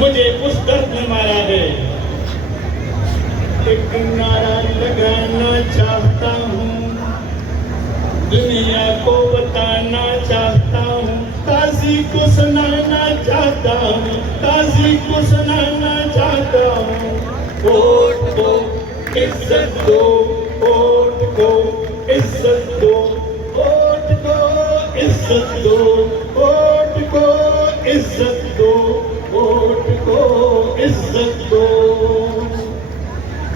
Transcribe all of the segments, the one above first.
मुझे उस दर्द ने मारा है। एक नारा लगाना चाहता हूँ, दुनिया को बताना चाहता हूँ, काजी को सुनाना चाहता हूँ, काजी को सुनाना चाहता हूँ। वोट को इज्जत दो, वोट को इज्जत दो, वोट को इज्जत दो, वोट को इज्जत दो, वोट को इज्जत दो।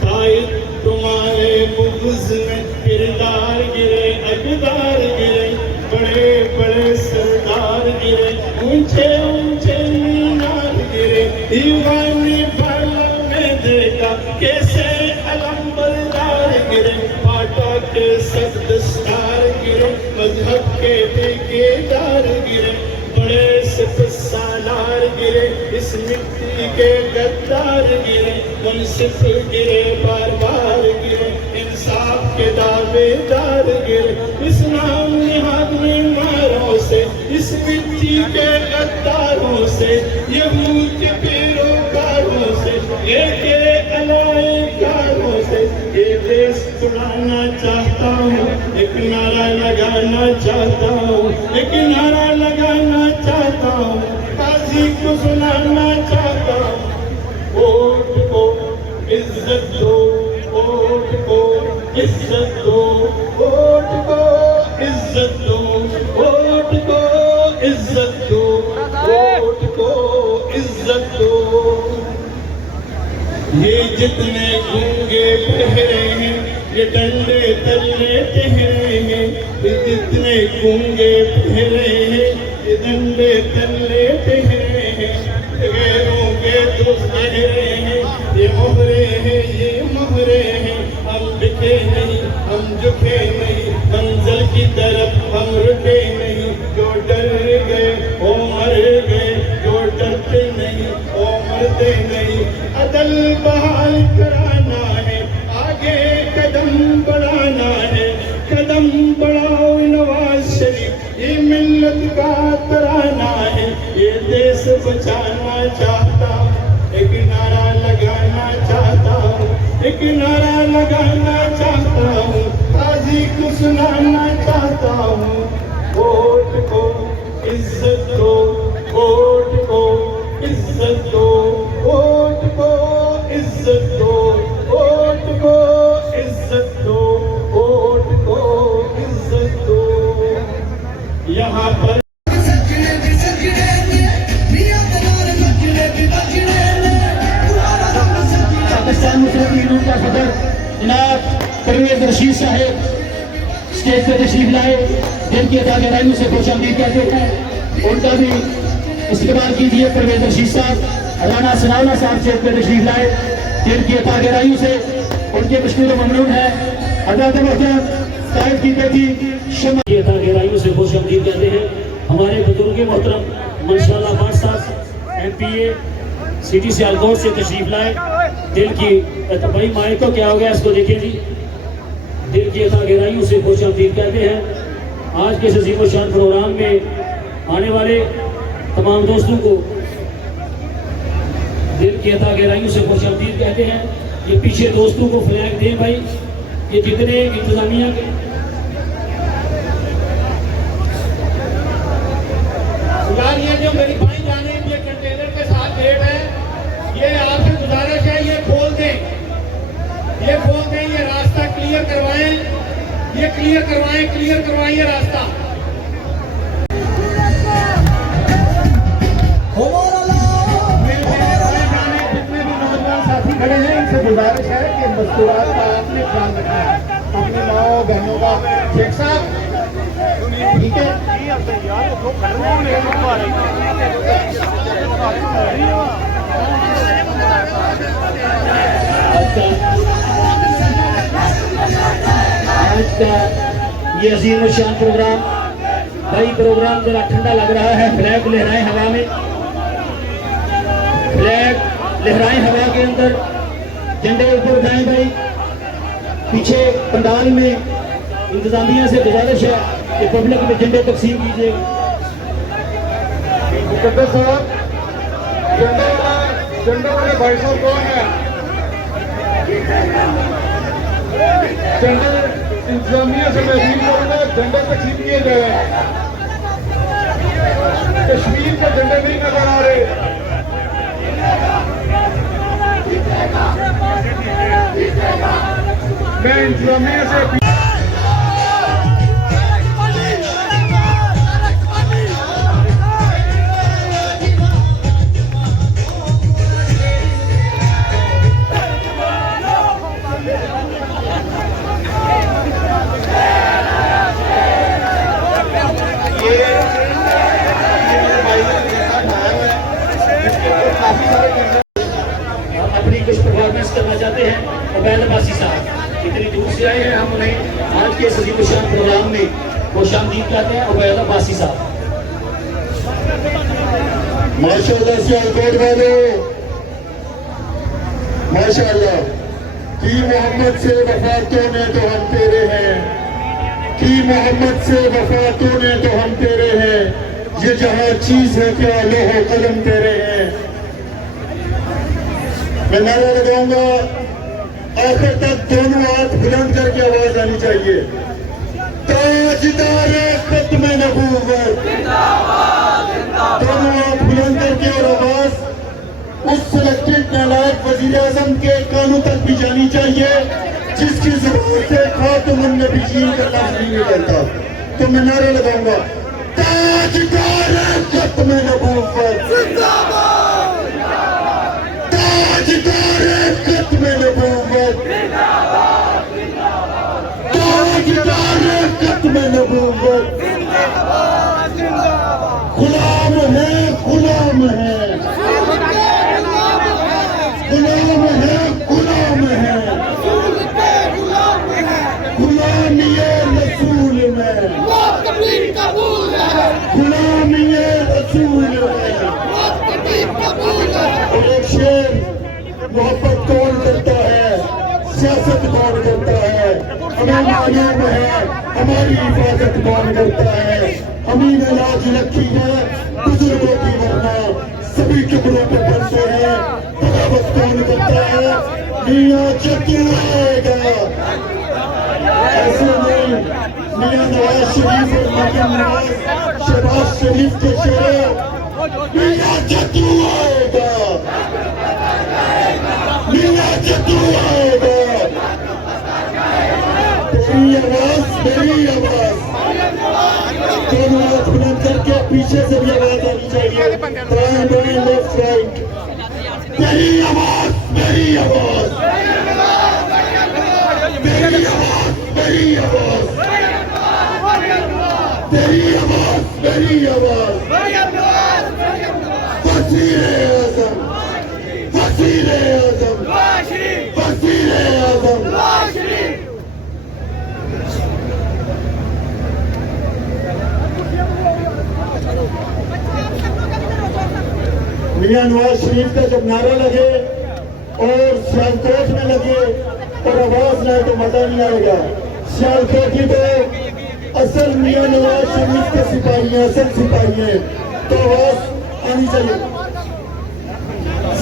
कायद तुम्हारे बुग़्ज़ में किरदार गिरे, अक़दार गिरे, बड़े बड़े सरदार गिरे, ऊंचे ऊंचे मीनार गिरे, दीवानी बाला में देखा कैसे अलंबरदार गिरे, पाटा के सदस्तार गिरे, मजहब के ठेकेदार गिरे, बड़े सिपहसालार गिरे, इस मिट्टी के गद्दार गिरे, मुनसिफ गिरे, बार बार गिरे, इंसाफ के दावेदार गिरे, इस्लाम निहाद में मारों से, इस मिट्टी के गद्दारों से, यहूद के पैरोकारों से, ये के अलायकारों से, ये देश उड़ाना चाहता हूँ, एक नारा लगाना चाहता हूँ, एक नारा लगाना चाहता हूँ, काजी को सुनाना चाहता हूँ। वोट को इज्जत दो, वोट को इज्जत दो, वोट को इज्जत दो, वोट को इज्जत दो, वोट को इज्जत दो। ये जितने गूंगे ठहरे हैं, ये डंडे तले ठहरे हैं, ये जितने गूंगे ठहरे हैं, ये डंडे तले ठहरे हैं, गैरों के दुष्ट ठहरे हैं, ये मोहरे हैं, ये मोहरे हैं। हम बिके नहीं, हम झुके नहीं, मंजिल की तरफ हम रुके नहीं, जो डर गए वो मर गए, जो डरते नहीं वो मरते नहीं। अदल बहाल कराना है, आगे कदम बढ़ाना है, कदम बढ़ाओ नवाज शरीफ, ये मिल्लत का तराना है, ये देश बचाना चाहता हूँ, एक नारा लगाना चाहता हूँ, एक नारा लगाना चाहता हूँ, काजी को सुनाना चाहता हूँ। वोट को इज्जत दो, वोट को इज्जत दो, वोट को इज्जत दो, वोट को इज्जत दो, वोट को इज्जत दो। यहाँ पर पाकिस्तान मुस्लिम लीग का सदर जनाब परवेज रशीद साहब स्टेज पर तशरीफ लाए, जिनकी गहराइयों से खुशामदीद कहते हैं। उनका भी इस्तेमाल कीजिए। परवेज रशीद साहब, राना सनाउल्लाह साहब स्टेज पर तशरीफ लाए, जिनकी गहराइयों से उनके मशहूर ममनून है। हज़रत मोहतरम कायद की बेटी शमा की गहराइयों से खुशामदीद कहते हैं। हमारे बुजुर्ग मोहतरम माशाअल्लाह खान साहब MPA सिटी सियालकोट से तशरीफ लाए, दिल की भाई माए को क्या हो गया इसको देखिए जी, दिल की गहराइयों से खुशामदीद कहते हैं। आज के इस अजीम शान प्रोग्राम में आने वाले तमाम दोस्तों को दिल की गहराइयों से खुशामदीद कहते हैं। ये पीछे दोस्तों को फ्लैग दें भाई, ये जितने इंतजामिया के यार, ये जो मेरी भाई जाने ये कंटेनर के साथ गेट है, ये आपसे गुजारिश है ये खोल दें, ये खोल दें, ये रास्ता क्लियर करवाएं, ये क्लियर करवाएं, क्लियर करवाएं ये रास्ता। जितने भी नौजवान साथी खड़े हैं इनसे गुजारिश है कि मस्तूरात का आपने ख्याल रखना है, अपनी माओ बहनों का। शेख साहब ठीक है, आज का ये अजीम शान प्रोग्राम भाई, प्रोग्राम जरा ठंडा लग रहा है। फ्लैग लहराएं हवा में, फ्लैग लहराएं हवा के अंदर, झंडे ऊपर उठाएं भाई। पीछे पंडाल में इंतजामिया से गुजारिश है कि पब्लिक में झंडे तकसीम कीजिए। झंडे वाले भाई साहब कौन है? झंडे इंतजामिया से मैं अपील करूंगा, झंडे तकसीम किए जाए। कश्मीर के झंडे नहीं नजर आ रहे। मैं इंतजामिया से अपनी कुछ परफॉर्मेंस करना चाहते हैं। उबैद अब्बासी साहब इतनी दूर से आए हैं, हम उन्हें आज के सजीब शान प्रोग्राम में खुशामदीद कहते हैं। उबैद अब्बासी साहब माशाअल्लाह सियालकोट वालों, माशाअल्लाह की मोहम्मद से वफातों ने तो हम तेरे हैं, की मोहम्मद से वफातों ने तो हम तेरे हैं, ये जहां चीज है क्या लोहो कलम तेरे हैं। मैं नारा लगाऊंगा, आखिर तक दोनों हाथ बुलंद करके आवाज आनी चाहिए। ताजदारे खत्म नबूवत, दोनों हाथ बुलंद करके और आवाज उस सिलेक्टेड नालायक वजीर आजम के कानों तक भी जानी चाहिए जिसकी जुबान से खातमुन नबीयीन का लफ्ज नहीं निकलता। तो मैं नारा लगाऊंगा, ताजदारे खत्म नबूवत, ताजदारे खत्म नबूवत, ताजदारे खत्म नबूवत, गुलाम है, गुलाम है, गुलाम है, गुलाम है, गुलामी रसूल में, गुलामी रसूल में। और एक शेर, मोहब्बत कौन करता है, सियासत कौन करता है, हमें मालूम है हमारी हिफाजत कौन करता है। हमीं ने लाज रखी है बुजुर्गों की, वरना सभी टुकड़ों पे बनते हैं। बगावत कौन करता है, मियां जद्दू आएगा। ऐसे नहीं, मियां नवाज शरीफ और मरियम नवाज शहबाज शरीफ के शेर, मियां जद्दू आएगा, मियां जद्दू आएगा। तेरी आवाज मेरी आवाज, दोनों हाथ बुलंद करके पीछे से भी आवाज आनी चाहिए। दाएं बाएं लेफ्ट राइट, तेरी आवाज मेरी आवाज, तेरी आवाज मेरी आवाज, तेरी आवाज मेरी आवाज। वज़ीर आज़म, वज़ीर आज़म, वज़ीर आज़म। मियां नवाज शरीफ का जब नारा लगे और सियालकोट में लगे और आवाज ना तो मजा नहीं आएगा। सियालकोट की तो असल मियां नवाज शरीफ के सिपाही हैं, असल सिपाही हैं, तो आवाज आनी चाहिए।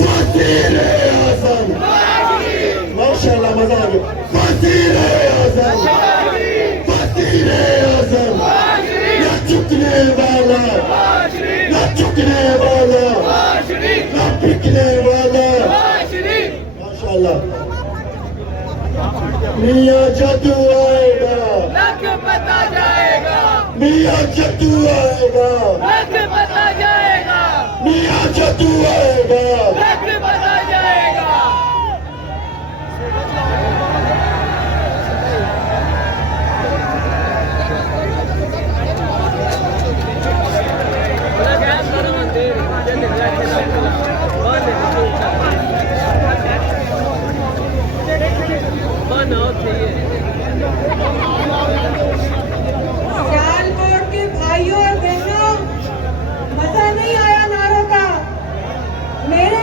वज़ीर आज़म, माशाअल्लाह मजा आ गया। वज़ीर आज़म, वज़ीर आज़म, न झुकने वाला, न झुकने वाला, न बिकने वाला। माशाअल्लाह, मियां जद्दू आएगा, पता जाएगा, मियां जद्दू आएगा, पता जाएगा, मियां जद्दू आएगा। पता जाएगा। सियालकोट के भाइयों और बहनों, मजा नहीं आया नारों का। मेरे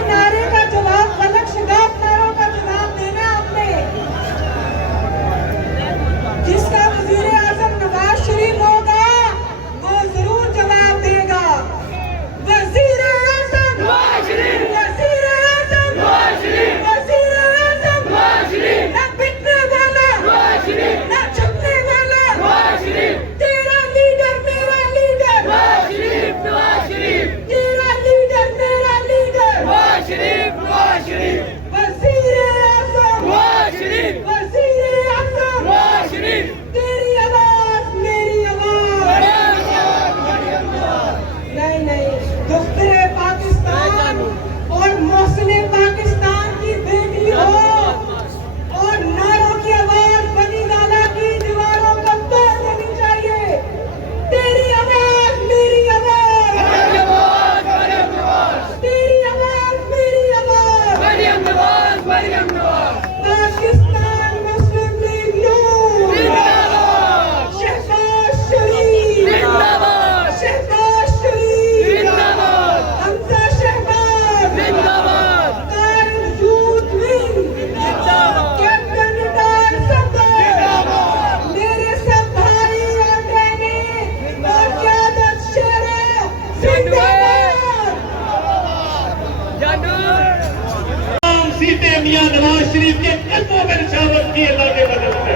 तमाम सीटें मियां नवाज शरीफ के कदमों में निशावत की अल्लाह के मदद से।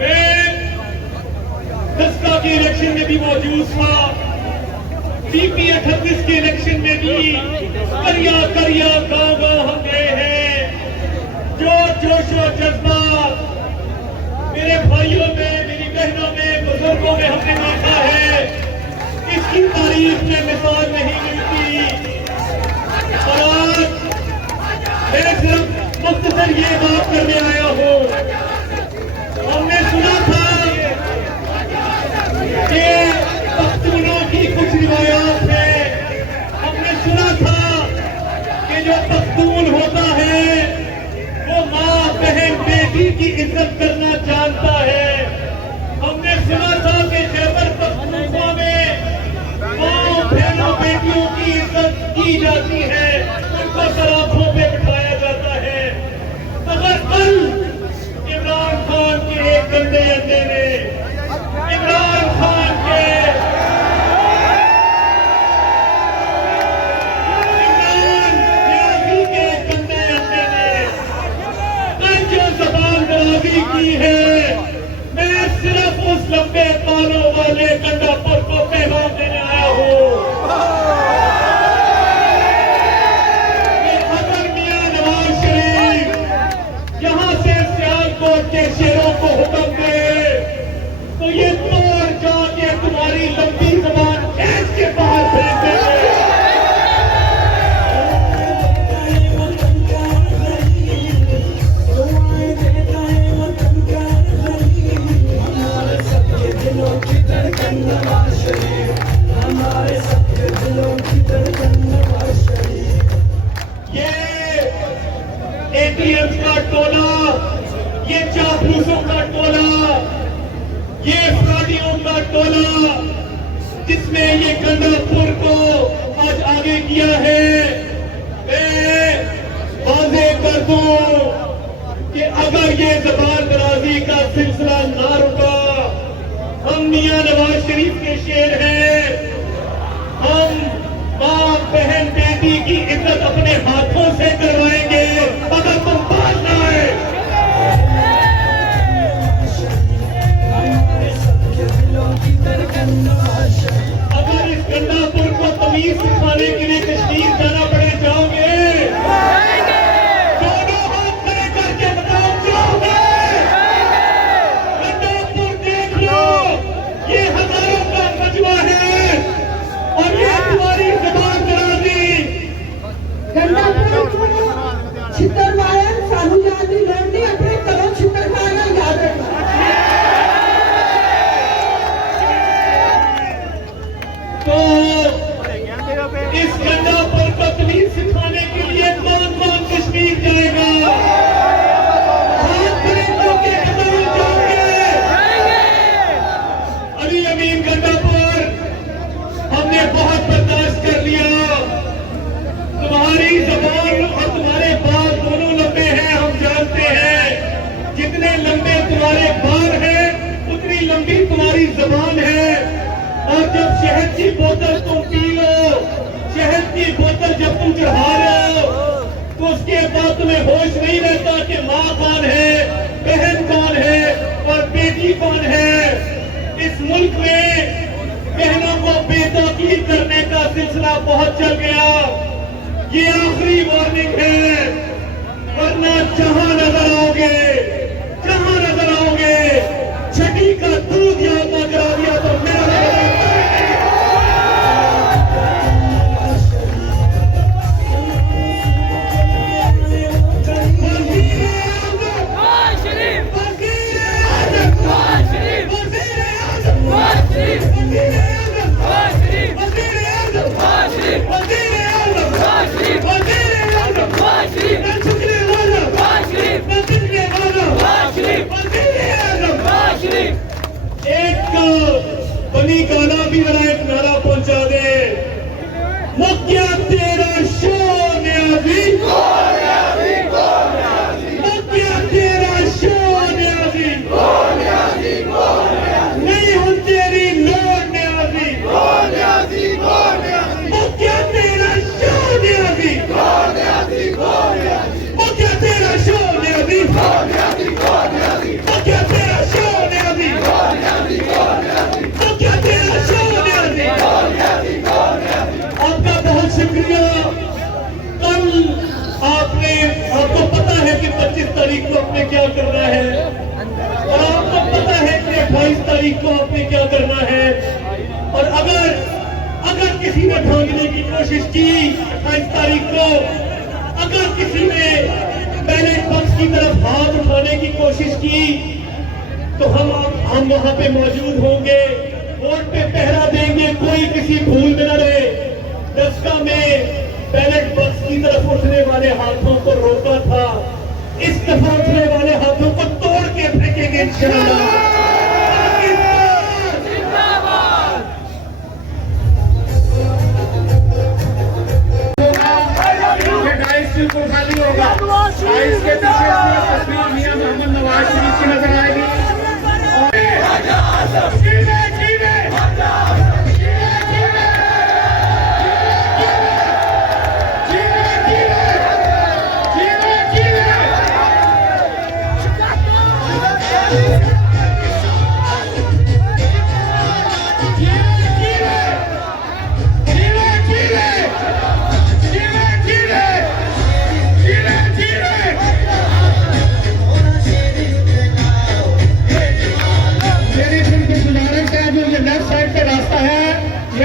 मैं दस्ता के इलेक्शन में भी मौजूद था, पीपी 38 के इलेक्शन में भी करिया करिया गाँव गाँव हम गए हैं। जो जोशो जज्बा मेरे भाइयों में, मेरी बहनों में, बुजुर्गों में हमने देखा है, इसकी तारीफ में मिसाल नहीं मिलती। और आज मैं सिर्फ मुख्तसर ये बात करने आया हूँ, हमने सुना था कि पख्तूनों की कुछ रिवायात है, हमने सुना था कि जो पख्तून होता है वो माँ बहन बेटी की इज्जत करना जानता है। हमने सुना था कि खैबर पख्तूनख्वा में माँ बहनों बेटियों की इज्जत की जाती है, उनको सराखों पे बिठाया जाता है। मगर कल इमरान खान के एक गंदे अंडे ने, इमरान खान के गंदे अंडे ने कल जो जबान दराजी की है, मैं सिर्फ उस लंबे बालों वाले गंडापुर को पैगाम देने आया हूँ कि अगर मियां नवाज शरीफ यहाँ से सियालकोट के शेरों को हुक्म दे तो ये तोड़ जाके तुम्हारी लंबी जबान कैद के बाहर फेंक देंगे। एटीएम का टोला, ये चापलूसों का टोला, ये फ्रॉडियों का टोला, जिसमें ये गंडापुर को आज आगे किया है, मैं वाजे कर दूं कि अगर ये जबान दराजी का सिलसिला ना रुका, हम मियां नवाज शरीफ के शेर हैं, हम माँ बहन बेटी की इज्जत अपने हाथों से करवाएंगे अगर तुम बात ना आए। अगर इस गंडापुर को तमीज सिखाने के लिए कश्मीर जाना पड़े जाओगे? दोनों हाथ खड़े करके बताओ जाओगे? गंडापुर देख लो, ये हजारों का मजमा है और ये तुम्हारी जबान दराजी। छितर मारन सानू याद नहीं लड़नी अपने करो छितर मारना याद रखना। तो इस गंडापुर को तमीज सिखाने के लिए कौन कौन कश्मीर जाएगा? हाथ खड़े करके बताओ जाओगे? अली अमीन गंडापुर, हमने बहुत बर्दाश्त कर लिया, तुम्हारी जबान और तुम्हारे बाल दोनों लंबे हैं, हम जानते हैं। जितने लंबे तुम्हारे बाल हैं उतनी लंबी तुम्हारी जबान है। और जब शहद की बोतल तुम पी लो, शहद की बोतल जब तुम चढ़ा लो तो उसके बाद तुम्हें होश नहीं रहता कि माँ कौन है, बहन कौन है और बेटी कौन है। इस मुल्क में बहनों को बेदखल करने का सिलसिला बहुत चल गया, ये आखिरी वार्निंग है, वरना जहां नजर आओगे, जहां नजर आओगे, छठी का दूध याद ना करा दिया तो मेरा क्या करना है और आपको पता है कि 28 तारीख को आपने क्या करना है। और अगर किसी ने भागने की कोशिश की 28 तारीख को, अगर किसी ने बैलेट बॉक्स की तरफ हाथ उठाने की कोशिश की, तो हम वहां पे मौजूद होंगे, वोट पे पहरा देंगे, कोई किसी भूल में न रहे। दस्का में बैलेट बॉक्स की तरफ उठने वाले हाथों को रोका था, इस दफा उठने वाले हाथों को तोड़ के फेंकेंगे इंशाअल्लाह। बिल्कुल खाली होगा। इसके पीछे तस्वीर मियां मोहम्मद नवाज शरीफ की नजर आएगी।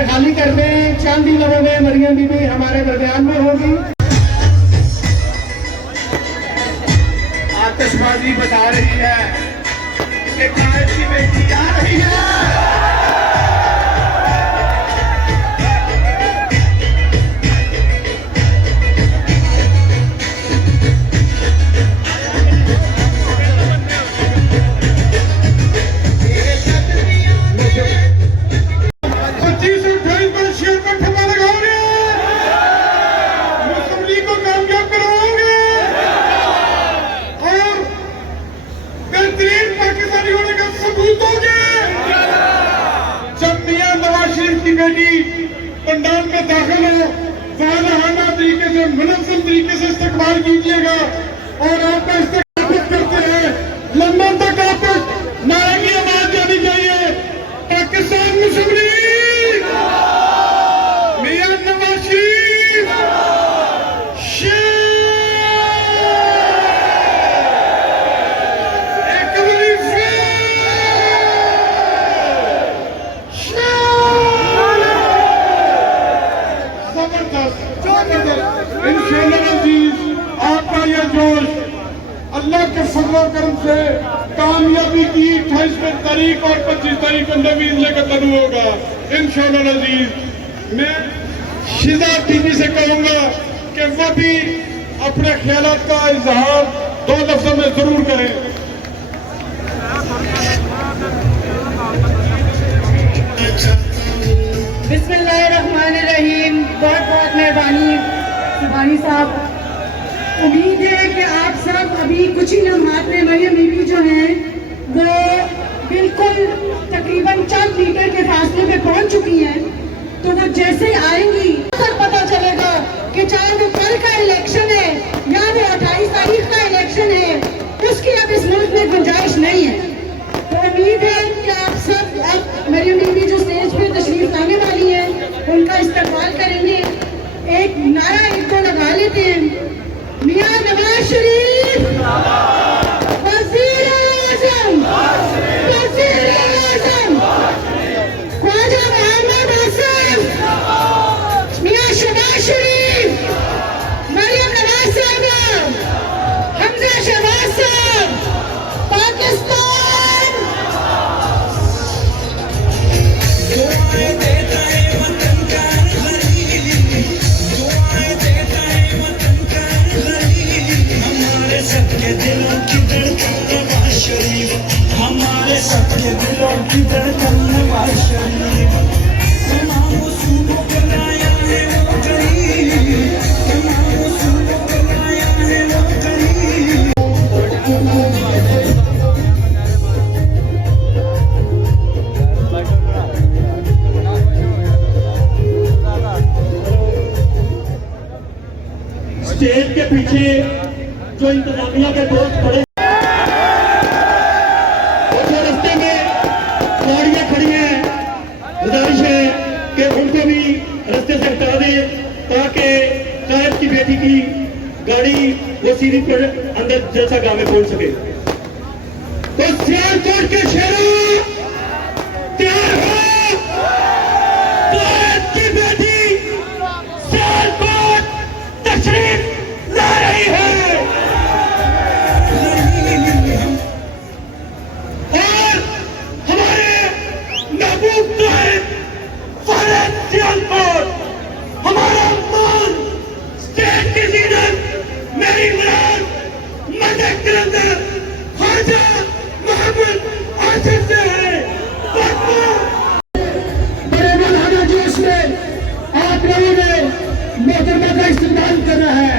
खाली कर दें, चांदी लोगों में मरियम बीबी हमारे दरमियान में होगी। आतिशबाजी बता रही है कि कायद की बेटी आ रही है। पंडाल में दाखिल हो, वाज़ाहाना तरीके से, मुनज़्ज़म तरीके से इस्तकबाल कीजिएगा और आपका इस्तकबाल करते हैं। लंदन तक आपको नारे की आवाज जानी चाहिए। पाकिस्तान मुस्लिम लीग, मियां नवाज शरीफ, आपका ये जोश अल्लाह के फज़ल और करम से कामयाबी की 28 तारीख और 25 तारीख को नवी जिले का तनु होगा इंशाअल्लाह अज़ीज। मैं शिजा टीवी से कहूँगा कि वह भी अपने ख्यालात का इजहार 2 लफ्ज़ों में जरूर करें। बिस्मिल्लाहिर्रहमानिर्रहीम। बहुत बहुत मेहरबानी सुभानी साहब। उम्मीद है कि आप सब अभी कुछ ही लम्हात में मरियम बीबी जो हैं वो बिल्कुल तकरीबन चंद मीटर के फासले पे पहुंच चुकी हैं। तो वो जैसे आएंगी तो पता चलेगा कि चाहे वो कल का इलेक्शन है या वो 28 तारीख का इलेक्शन है, उसकी अब इस मुल्क में गुंजाइश नहीं है। तो उम्मीद है कि आप सब अब मरियम बीबी जो स्टेज पे तशरीफ लाने वाली है उनका इस्तकबाल करेंगे। एक नारा इनको लगा लेते हैं, मियां नवाज शरीफ वज़ीर आज़म, वज़ीर आज़म, ख्वाजा मोहम्मद हसन, मियां शहबाज शरीफ, मरियम नवाज साहबा, हमजा शहबाज साहब, पाकिस्तान। स्टेज के पीछे जो इंतजामिया के दोस्त खड़े, जो रास्ते में गाड़ियां खड़ी हैं, गुजारिश है कि उनको भी रास्ते से हटा दें ताकि कायद की बेटी की गाड़ी वो सीधी पर अंदर जलसा गाह में पहुंच सके। तो सियालकोट के शेरों तैयार हो, भारत की बेटी सियालकोट तशरीफ ला रही है और हमारे महबूब भारत सियालकोट हमारा मान स्टेट की जीनत मेरी मुराद मदद कलंदर ख्वाजा मोहम्मद आसिफ से है। बड़े मौलाना जोश में आप लोगों ने मोहतरमा का इस्तेमाल करना है।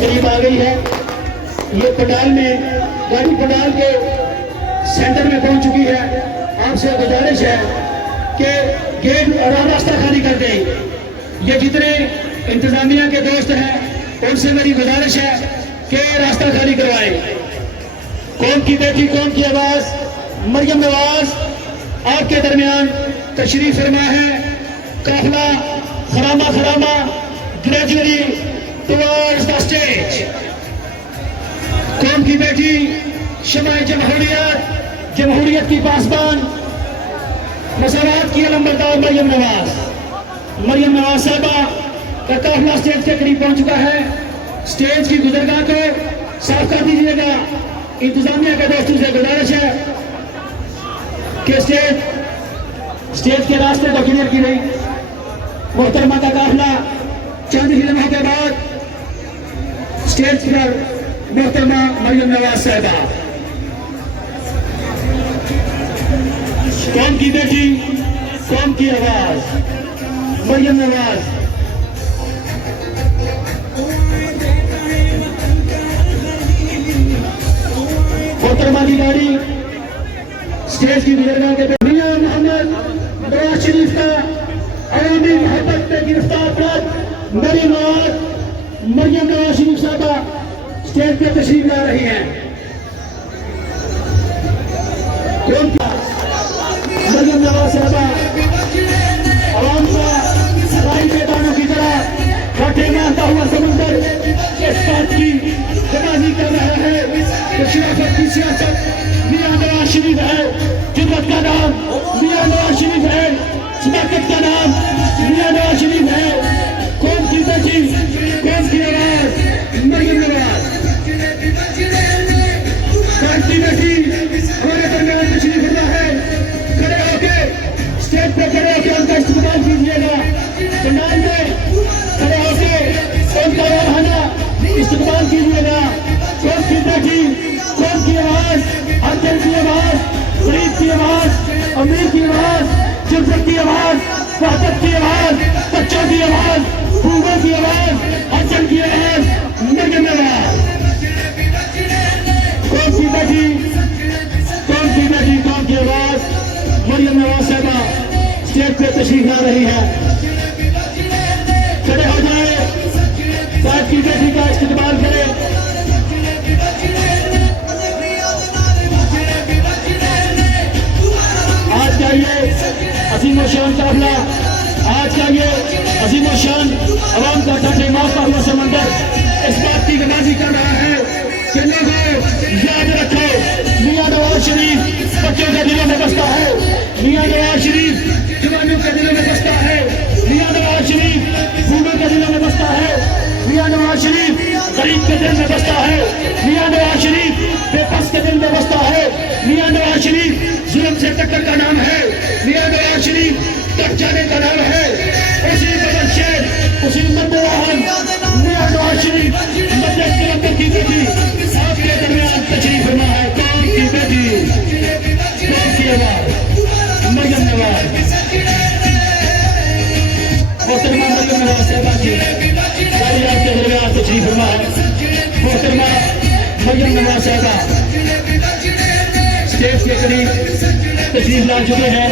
करीब आ गई है, ये पंडाल में गाड़ी पंडाल के सेंटर में पहुंच चुकी है। आपसे गुजारिश है कि गेट और रास्ता खाली कर दें। ये जितने इंतजामिया के दोस्त हैं उनसे मेरी गुजारिश है कि रास्ता खाली करवाएं। कौम की बेटी कौम की आवाज मरियम नवाज आपके दरमियान तशरीफ फरमा है। काफिला खरामा खरामा ग्रेजुअली टुवर्ड्स द स्टेज। कौम की बेटी शमाए जमहूरियत जमहूरियत की पासबान मसरात की अलंबरदार मरियम नवाज साहबा का काफिला स्टेज के करीब पहुंच चुका है। स्टेज की गुजरगाह को साफ कर दीजिएगा। इंतजामिया के दोस्तों से गुजारिश है कि स्टेज के रास्ते को क्लियर की गई। मोहतरमा का काफिला चंद ही लम्हों के बाद स्टेज पर मोहतरमा मरियम नवाज साहबा। कौम की बेटी कौम की आवाज मरियम नवाज। मोहतरमा की गाड़ी स्टेज की गुजरगाह के मियां मोहम्मद नवाज शरीफ का अवामी मोहब्बत में गिरफ्तार अफराद मेरी मौत मरियम नवाज शरीफ साहबा स्टेज पे तशरीफ ला रही हैं। मरियम नवाज साहबा आवाम का राई मैदानों की तरह काटे मारता हुआ समंदर इस बात की जवानी कर रहा है कि खिलाफत की सियासत मियां नवाज शरीफ है। जुर्रत का नाम मियां नवाज शरीफ है, सदाकत का नाम मियां नवाज शरीफ है। कौम की बेटी कौम की आवाज मरियम नवाज। कौम की बेटी हमारे दरमियान तशरीफ लाया है। खड़े होके स्टेज पे खड़े होके उनका इस्तेमाल कीजिएगा। पंडाल में खड़े होके उनका वाहना इस्तेमाल कीजिएगा। कौम की बेटी कौम की आवाज, हर दिल की आवाज, गरीब की आवाज, अमीर की आवाज, जुर्रत की आवाज, वहदत की आवाज, बच्चों की आवाज, बूढ़ों की आवाज, हसन की आवाज मरियम नवाज। कौम की बेटी कौम की बेटी कौम की आवाज मरियम नवाज साहबा स्टेज पे तशरीफ ला रही है। खड़े हो जाए, साहब की बेटी का इस्तेमाल करें। आज का ये अजीम शान काफिला, आज का ये अजीम शान अवाम का ठाठे मारता हुआ समंदर इस बात की गवाही कर रहा है कि लोगों याद रखो मियां नवाज शरीफ बच्चों के दिलों में बसता है। मियां नवाज शरीफ जवानों के दिलों में बसता है। मियां नवाज शरीफ बूढ़ों के दिलों में बसता है। मियां नवाज शरीफ गरीब के दिल में बसता है। मियां नवाज शरीफ बेबस के दिल में बसता है। मियां नवाज शरीफ जुल्म से टक्कर का नाम है। मियां नवाज शरीफ तक जाने का नाम है। उसी बदल शेर उसी मदवाहन मियां नवाज शरीफ मदद कलंदर की बेटी आपके दरमियान तशरीफ फरमा है। कौम की बेटी कौम की आवाज मरियम नवाज। मोहतरमा मरियम नवाज साहबा की गाड़ी आपके दरमियान तशरीफ फरमा है। मोहतरमा मरियम नवाज साहबा स्टेज के करीब तशरीफ ला चुके हैं।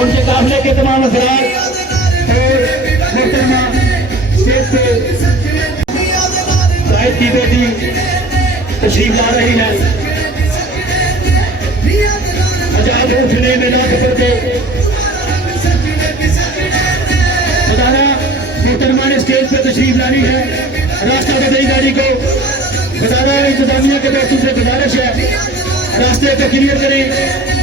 उनके काफिले के तमाम अफराद और मोहतरमा स्टेज पे साहिब की बेटी तशरीफ ला रही है। जोर से नहीं मैदान के ऊपर के बताना मोहतरमा ने स्टेज पे तशरीफ लानी है। रास्ता बदली गाड़ी को बताना इंतजामिया के दोस्तों से गुजारिश है रास्ते को क्लियर करें।